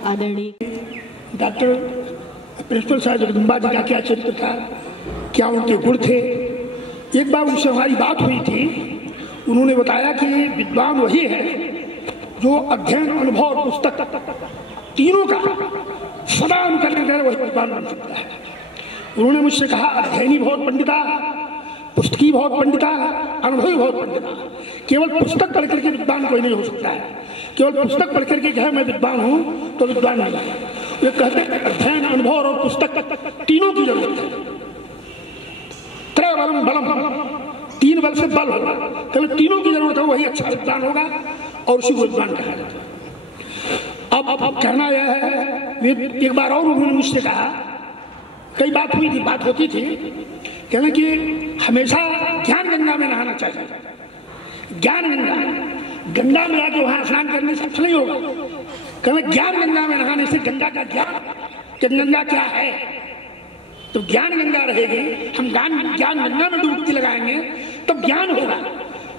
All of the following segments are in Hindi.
आदरणीय डॉक्टर प्रिंसिपल साहब जगदम्बा जी का क्या चरित्र था, क्या उनके गुण थे। एक बार उनसे हमारी बात हुई थी, उन्होंने बताया कि विद्वान वही है जो अध्ययन, अनुभव और पुस्तक तीनों का सदा अनुकरण करे, वही विद्वान बन सकता है। उन्होंने मुझसे कहा अध्ययनी बहुत पंडिता, पुस्तकी बहुत पंडिता, अनुभवी बहुत पंडिता। केवल पुस्तक पढ़ करके विद्वान कोई नहीं हो सकता है। केवल पुस्तक पढ़ करके कहे मैं विद्वान हूँ तो विद्वान नहीं है। वे कहते हैं अध्ययन, अनुभव और पुस्तक तीनों की जरूरत है। त्रय बलम बलम, तीन बल से बल होगा, केवल तीनों की जरूरत है, वही अच्छा विद्वान होगा और उसी को विद्वान कहा जाता है। अब कहना यह है, एक बार और उन्होंने मुझसे कहा, कई बात हुई थी, बात होती थी, कहना कि हमेशा ज्ञान गंगा में नहाना चाहिए। ज्ञान गंगा में आके वहां स्नान करने से कुछ नहीं होगा। कहना ज्ञान गंगा में नहाने से गंगा का ज्ञान, कि गंगा क्या है, तो ज्ञान गंगा रहेगी। हम ज्ञान गंगा में डुबकी लगाएंगे तब ज्ञान होगा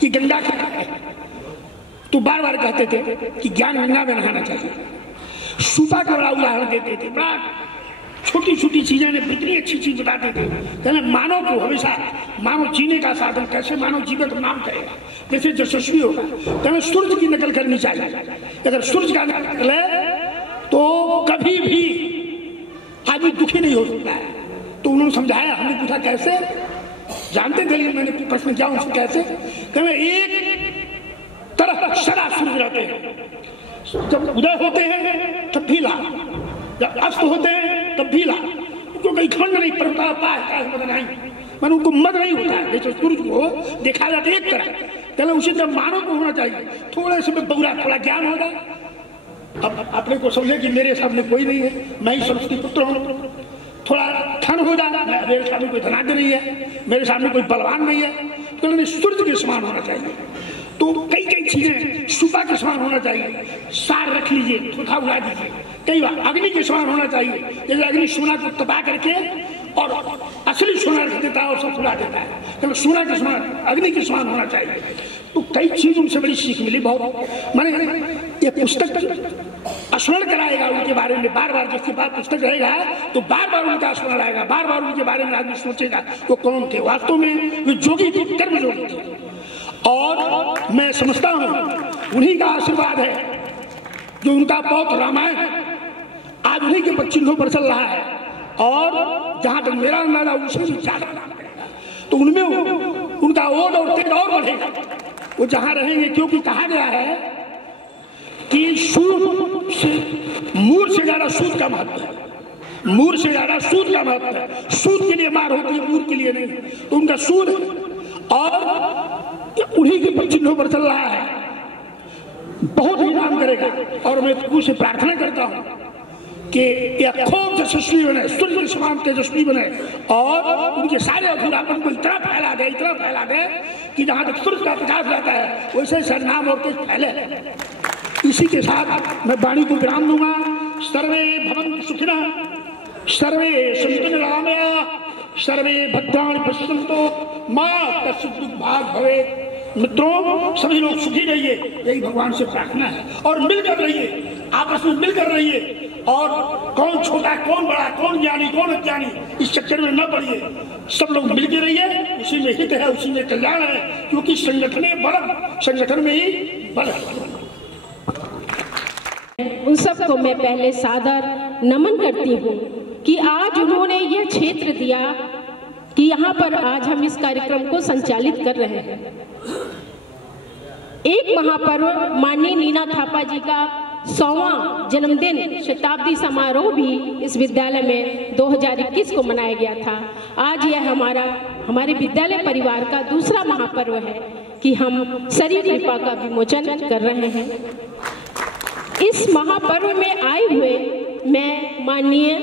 कि गंगा क्या है। तो बार बार कहते थे कि ज्ञान गंगा में नहाना चाहिए। सूपा का बड़ा उदाहरण देते थे, बड़ा छोटी छोटी चीजें ने इतनी अच्छी चीज बताते थे। कहना मानव को हमेशा, मानव जीने का साधन कैसे मानव जीवन का नाम करेगा, जैसे यशस्वी होगा। कहना सूर्य की नकल करनी चाहिए। अगर सूर्य का नकल है तो कभी भी आदमी दुखी नहीं हो सकता है। तो उन्होंने समझाया, हमने पूछा कैसे, जानते थे लेकिन मैंने प्रश्न किया उनसे कैसे। कहना एक तरह सदा सूर्य रहते हैं, जब उदय होते हैं तब भी लाल, जब अस्त होते हैं तब भी लाल, क्योंकि खंड नहीं पड़ता है, मैंने उनको मद नहीं होता है। जैसे सूर्य को देखा जाता है एक तरह, पहले उसी तरह मानव को होना चाहिए। थोड़े से में बौरा, थोड़ा ज्ञान होगा। अब अपने को समझे कि मेरे सामने कोई नहीं है, मैं ही सरस्वती पुत्र हूँ। थोड़ा ठन हो जाना, मेरे सामने कोई धनाढ्य नहीं है, मेरे सामने कोई बलवान नहीं है, तो सूर्य के समान होना चाहिए। तो कई कई चीजें सुपा के समान होना चाहिए। सार रख लीजिए, थोड़ा उड़ा दीजिए। कई बार अग्नि के समान होना चाहिए, जैसे अग्नि सोना को तपा करके और असली सोना रख देता है और सब उड़ा देता है, तो सोना के समान, अग्नि के समान होना चाहिए। तो कई चीज उनसे बड़ी सीख मिली बहुत। मैंने ये पुस्तक स्मरण कराएगा उनके बारे में, बार बार जिसके पास पुस्तक रहेगा तो बार बार उनका स्मरण आएगा, बार बार उनके बारे में आदमी सोचेगा वो कौन थे। वास्तव में वे जोगी थे, कर्म जोगी थे। और मैं समझता हूँ उन्हीं का आशीर्वाद है जो उनका पौत्र रामायण आज उन्हीं के चिन्हों पर चल रहा है। और जहां तक मेरा अंदाजा उसे भी ज्यादा नाम करेगा, तो उनमें उनका ओड और तेज और बढ़ेगा वो जहां रहेंगे। क्योंकि कहा गया है कि सूद से, मूर से ज्यादा सूद का महत्व है, मूर से ज्यादा सूद का महत्व है। सूद के लिए मार होती है, मूर के लिए नहीं। तो उनका सूद और उन्हीं के चिन्हों पर चल रहा है, बहुत ही नाम करेगा। और मैं प्रभु से प्रार्थना करता हूं कि यह खूब यशस्वी बने, सूर्य के समान तेजस्वी बने और उनके सारे अधूरापन को इतना फैला दे कि जहां तक सूर्य का प्रकाश रहता है वैसे सरनाम और तेज फैले। इसी के साथ मैं वाणी को विराम दूंगा। सर्वे भवन्तु सुखिनः, सर्वे सन्तु निरामयाः, सर्वे भद्राणि पश्यन्तु मा कश्चित् दुःखभाग् भवेत्। मित्रों, सभी लोग सुखी रहिए, यही भगवान से प्रार्थना है। और मिलकर रहिए, आपस में मिलकर रहिए। और कौन छोटा, कौन बड़ा, कौन ज्ञानी, कौन अज्ञानी, इस चक्कर में न पड़िए। सब लोग मिलकर रहिए, उसी में हित है, उसी में कल्याण है। क्योंकि संगठन बल, संगठन में ही बल है। उन सबको मैं पहले सादर नमन करती हूँ कि आज उन्होंने यह क्षेत्र दिया कि यहाँ पर आज हम इस कार्यक्रम को संचालित कर रहे हैं। एक महापर्व माननीय नीना थापा जी का 100वां जन्मदिन शताब्दी समारोह भी इस विद्यालय में 2021 को मनाया गया था। आज यह हमारे विद्यालय परिवार का दूसरा महापर्व है कि हम शरीर कृपा का विमोचन कर रहे हैं। इस महापर्व में आए हुए मैं माननीय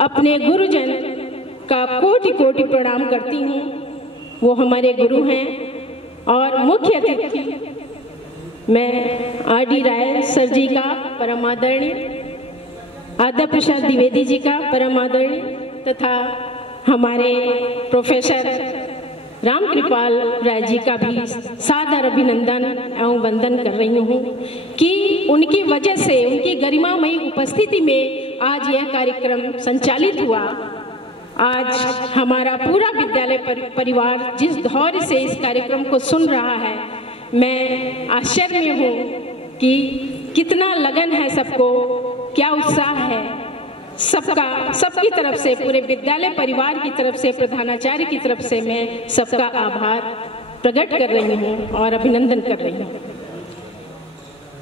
अपने गुरुजन का कोटि कोटि प्रणाम करती हूँ। वो हमारे गुरु हैं और मुख्य अतिथि मैं आर.डी. राय सर जी का परम आदरणीय, आद्य प्रसाद द्विवेदी जी का परम आदरणीय तथा हमारे प्रोफेसर रामकृपाल राय जी का भी सादर अभिनंदन एवं वंदन कर रही हूँ कि उनकी वजह से, उनकी गरिमामयी उपस्थिति में आज यह कार्यक्रम संचालित हुआ। आज हमारा पूरा विद्यालय परिवार जिस धैर्य से इस कार्यक्रम को सुन रहा है, मैं आश्चर्य में हूँ कि कितना लगन है सबको, क्या उत्साह है सबकी तरफ से, पूरे विद्यालय परिवार की तरफ से, प्रधानाचार्य की तरफ से मैं सबका आभार प्रकट कर रही हूँ और अभिनंदन कर रही हूँ।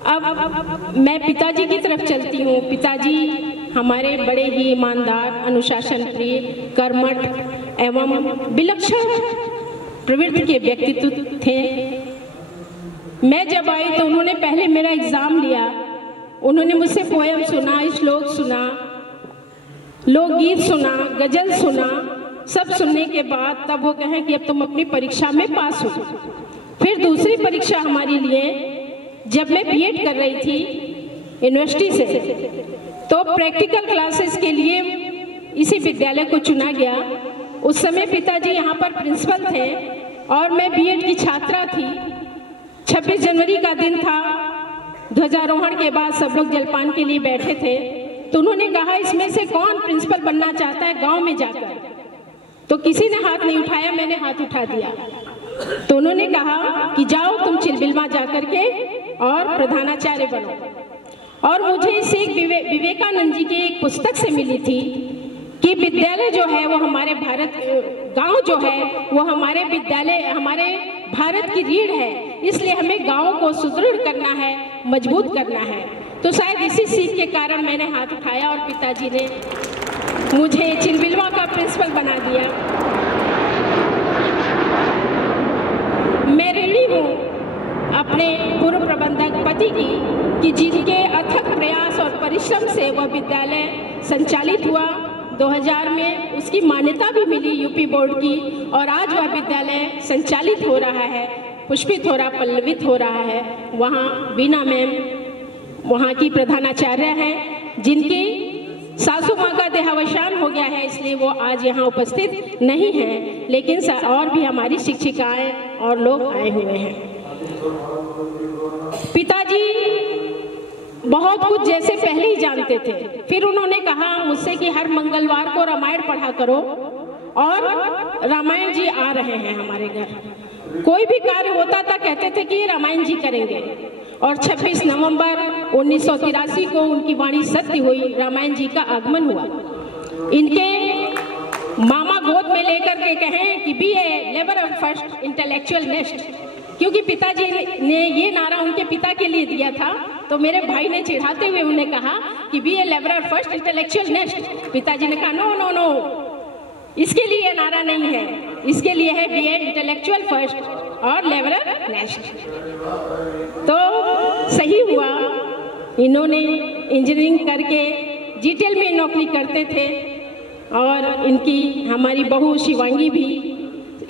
अब मैं पिताजी की तरफ चलती हूँ। पिताजी हमारे बड़े ही ईमानदार, अनुशासन प्रिय, कर्मठ एवं विलक्षण प्रवृत्ति के व्यक्तित्व थे। मैं जब आई तो उन्होंने पहले मेरा एग्जाम लिया, उन्होंने मुझसे पोयम सुना, श्लोक सुना, लोकगीत सुना, गजल सुना, सब सुनने के बाद तब वो कहें कि अब तुम अपनी परीक्षा में पास हो। फिर दूसरी परीक्षा हमारे लिए, जब मैं बीएड कर रही थी यूनिवर्सिटी से, तो प्रैक्टिकल क्लासेस के लिए इसी विद्यालय को चुना गया। उस समय पिताजी यहाँ पर प्रिंसिपल थे और मैं बीएड की छात्रा थी। 26 जनवरी का दिन था, ध्वजारोहण के बाद सब लोग जलपान के लिए बैठे थे, तो उन्होंने कहा इसमें से कौन प्रिंसिपल बनना चाहता है गांव में जाकर। तो किसी ने हाथ नहीं उठाया, मैंने हाथ उठा दिया। तो उन्होंने कहा कि जाओ तुम चिलबिलमा जाकर के और प्रधानाचार्य बनो। और मुझे इसे एक विवेकानंद जी की एक पुस्तक से मिली थी कि विद्यालय जो है वो हमारे भारत, गांव जो है वो हमारे विद्यालय, हमारे भारत की रीढ़ है, इसलिए हमें गांव को सुदृढ़ करना है, मजबूत करना है। तो शायद इसी सीख के कारण मैंने हाथ उठाया और पिताजी ने मुझे चिलबिलमा का प्रिंसिपल बना दिया। मैं ऋणी हूँ अपने पूर्व प्रबंधक पति की कि जिनके अथक प्रयास और परिश्रम से वह विद्यालय संचालित हुआ। 2000 में उसकी मान्यता भी मिली यूपी बोर्ड की, और आज वह विद्यालय संचालित हो रहा है, पुष्पित हो रहा, पल्लवित हो रहा है। वहाँ बीना मैम वहाँ की प्रधानाचार्य हैं, जिनकी सासू माँ का देहावसान हो गया है, इसलिए वो आज यहाँ उपस्थित नहीं हैं, लेकिन और भी हमारी शिक्षिकाएं और लोग आए हुए हैं। पिताजी बहुत कुछ जैसे पहले ही जानते थे, फिर उन्होंने कहा मुझसे कि हर मंगलवार को रामायण पढ़ा करो, और रामायण जी आ रहे हैं हमारे घर। कोई भी कार्य होता था कहते थे कि ये रामायण जी करेंगे, और 26 नवंबर 1983 को उनकी वाणी सत्य हुई, रामायण जी का आगमन हुआ। इनके मामा गोद में लेकर के कहें कि be a labour first intellectual next, क्योंकि पिताजी ने ये नारा उनके पिता के लिए दिया था। तो मेरे भाई ने चिढ़ाते हुए उन्हें कहा कि be a labour first intellectual next. पिताजी ने कहा नो नो नो, इसके लिए नारा नहीं है, इसके लिए है बी ए इंटेलेक्चुअल फर्स्ट और लेबरर नेक्स्ट। तो सही हुआ, इन्होंने इंजीनियरिंग करके जीटेल में नौकरी करते थे, और इनकी हमारी बहू शिवांगी भी,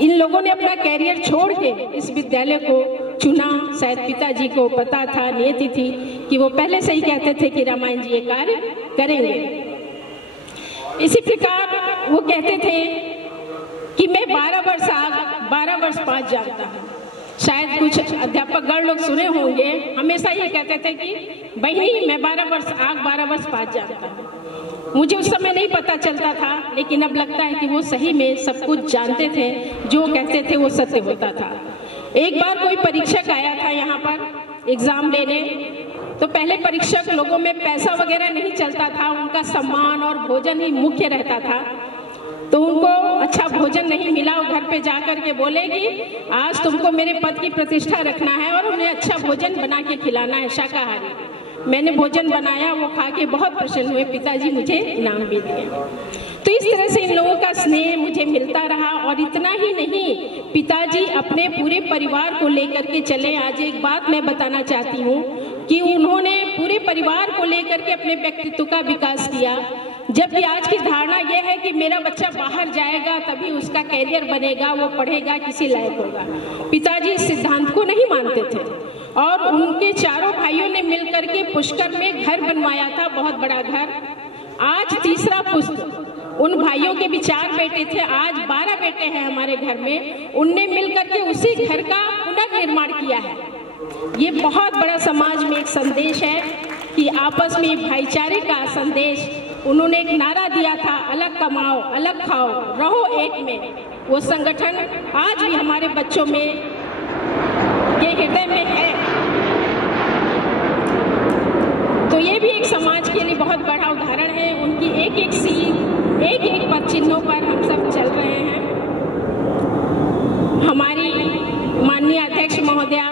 इन लोगों ने अपना कैरियर छोड़ के इस विद्यालय को चुना। शायद पिताजी को पता था, नियति थी कि वो पहले से ही कहते थे कि रामायण जी ये कार्य करेंगे। इसी प्रकार वो कहते थे कि मैं 12 वर्ष बाद जानता हूँ। शायद कुछ अध्यापक गण लोग सुने होंगे, हमेशा ये कहते थे कि बहनी मैं 12 वर्ष बाद जानता हूँ। मुझे उस समय नहीं पता चलता था, लेकिन अब लगता है कि वो सही में सब कुछ जानते थे, जो कहते थे वो सत्य होता था। एक बार कोई परीक्षक आया था यहाँ पर एग्जाम लेने, तो पहले परीक्षक लोगों में पैसा वगैरह नहीं चलता था, उनका सम्मान और भोजन ही मुख्य रहता था। तो उनको अच्छा भोजन नहीं मिला, वो घर पे जाकर के बोले कि आज तुमको मेरे पद की प्रतिष्ठा रखना है और उन्हें अच्छा भोजन बना के खिलाना है, शाकाहारी। मैंने भोजन बनाया, वो खा के बहुत प्रसन्न हुए, पिताजी मुझे इनाम भी दिए। तो इस तरह से इन लोगों का स्नेह मुझे मिलता रहा। और इतना ही नहीं, पिताजी अपने पूरे परिवार को लेकर के चले। आज एक बात मैं बताना चाहती हूँ कि उन्होंने पूरे परिवार को लेकर के अपने व्यक्तित्व का विकास किया, जबकि आज की धारणा यह है कि मेरा बच्चा बाहर जाएगा तभी उसका कैरियर बनेगा, वो पढ़ेगा, किसी लायक होगा। पिताजी इस सिद्धांत को नहीं मानते थे, और उनके चारों भाइयों ने मिलकर के पुष्कर में घर बनवाया था, बहुत बड़ा घर। आज तीसरा पुष्प उन भाइयों के भी 4 बेटे थे, आज 12 बेटे हैं हमारे घर में। उनने मिलकर के उसी घर का पुनर्निर्माण किया है। ये बहुत बड़ा समाज में एक संदेश है कि आपस में भाईचारे का संदेश। उन्होंने एक नारा दिया था, अलग कमाओ अलग खाओ रहो एक में। वो संगठन आज भी हमारे बच्चों में के हृदय में है। तो ये भी एक समाज के लिए बहुत बड़ा उदाहरण है। उनकी एक एक सीख, एक एक पद चिन्हों पर हम सब चल रहे हैं। हमारी माननीय अध्यक्ष महोदया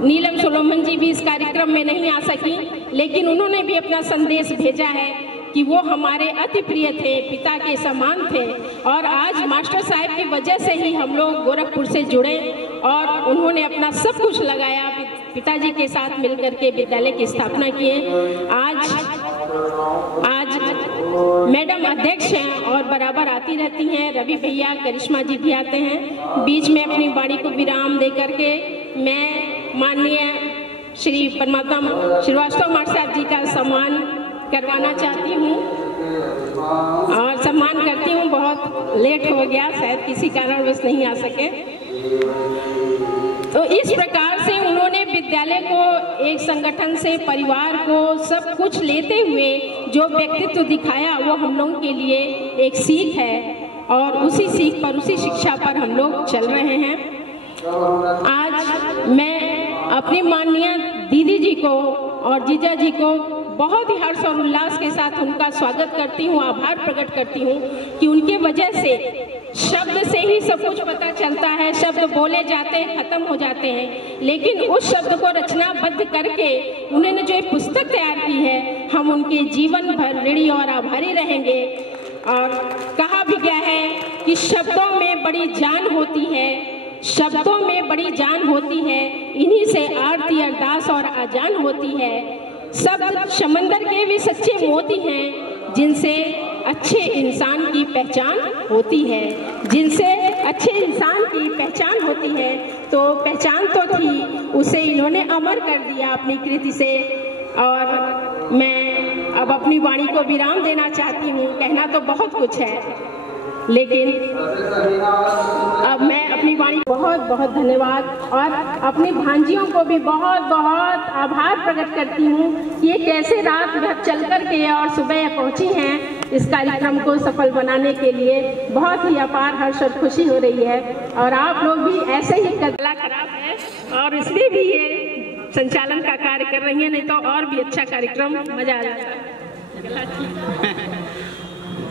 नीलम सोलोमन जी भी इस कार्यक्रम में नहीं आ सकी, लेकिन उन्होंने भी अपना संदेश भेजा है कि वो हमारे अति प्रिय थे, पिता के समान थे। और आज मास्टर साहब की वजह से ही हम लोग गोरखपुर से जुड़े और उन्होंने अपना सब कुछ लगाया, पिताजी के साथ मिलकर के विद्यालय की स्थापना किए। आज मैडम अध्यक्ष हैं और बराबर आती रहती हैं। रवि भैया, करिश्मा जी भी आते हैं। बीच में अपनी वाणी को विराम दे करके मैं माननीय श्री परमात्मा श्रीवास्तव मास्टर साहब जी का सम्मान करवाना चाहती हूँ और सम्मान करती हूँ। बहुत लेट हो गया, शायद किसी कारणवश नहीं आ सके। तो इस प्रकार से उन्होंने विद्यालय को एक संगठन से परिवार को सब कुछ लेते हुए जो व्यक्तित्व दिखाया, वो हम लोगों के लिए एक सीख है और उसी सीख पर, उसी शिक्षा पर हम लोग चल रहे हैं। आज मैं अपनी माननीय दीदी जी को और जीजा जी को बहुत ही हर्ष और उल्लास के साथ उनका स्वागत करती हूँ, आभार प्रकट करती हूँ कि उनके वजह से शब्द से ही सब कुछ पता चलता है। शब्द बोले जाते हैं, खत्म हो जाते हैं, लेकिन उस शब्द को रचनाबद्ध करके उन्होंने जो एक पुस्तक तैयार की है, हम उनके जीवन भर ऋणी और आभारी रहेंगे। और कहा भी गया है कि शब्दों में बड़ी जान होती है, शब्दों में बड़ी जान होती है, इन्हीं से आरती अरदास और अजान होती है। शब्द समंदर के भी सच्चे मोती हैं, जिनसे अच्छे इंसान की पहचान होती है, जिनसे अच्छे इंसान की पहचान होती है। तो पहचान तो थी, उसे इन्होंने अमर कर दिया अपनी कृति से। और मैं अब अपनी वाणी को विराम देना चाहती हूँ। कहना तो बहुत कुछ है, लेकिन अब मैं अपनी वाणी बहुत बहुत धन्यवाद और अपनी भांजियों को भी बहुत बहुत आभार प्रकट करती हूँ कि ये कैसे रात भर चल कर के और सुबह पहुँची हैं इस कार्यक्रम को सफल बनाने के लिए। बहुत ही अपार हर्ष और खुशी हो रही है और आप लोग भी ऐसे ही गला खराब है और इसलिए भी ये संचालन का कार्य कर रही है, नहीं तो और भी अच्छा कार्यक्रम मजा आ जाता।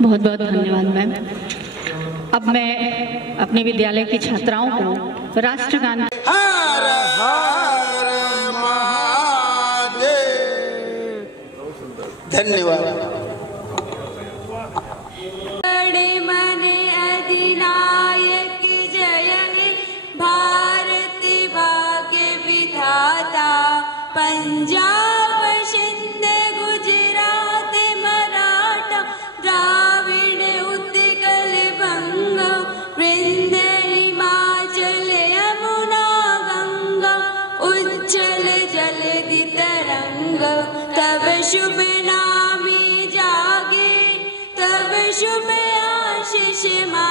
बहुत बहुत धन्यवाद मैम। अब मैं अपने विद्यालय की छात्राओं को राष्ट्रगान हर हर महादेव। धन्यवाद। मने अधिनायक जय हे भारत भाग्य विधाता। पंजाब सिंध गुजरात मराठा द्राविड़ उत्कल बंग विंध्य हिमाचल यमुना गंगा उज्जल जलधि तरंग। तब शुभ नामे जागे, तब शुभ आशीष मा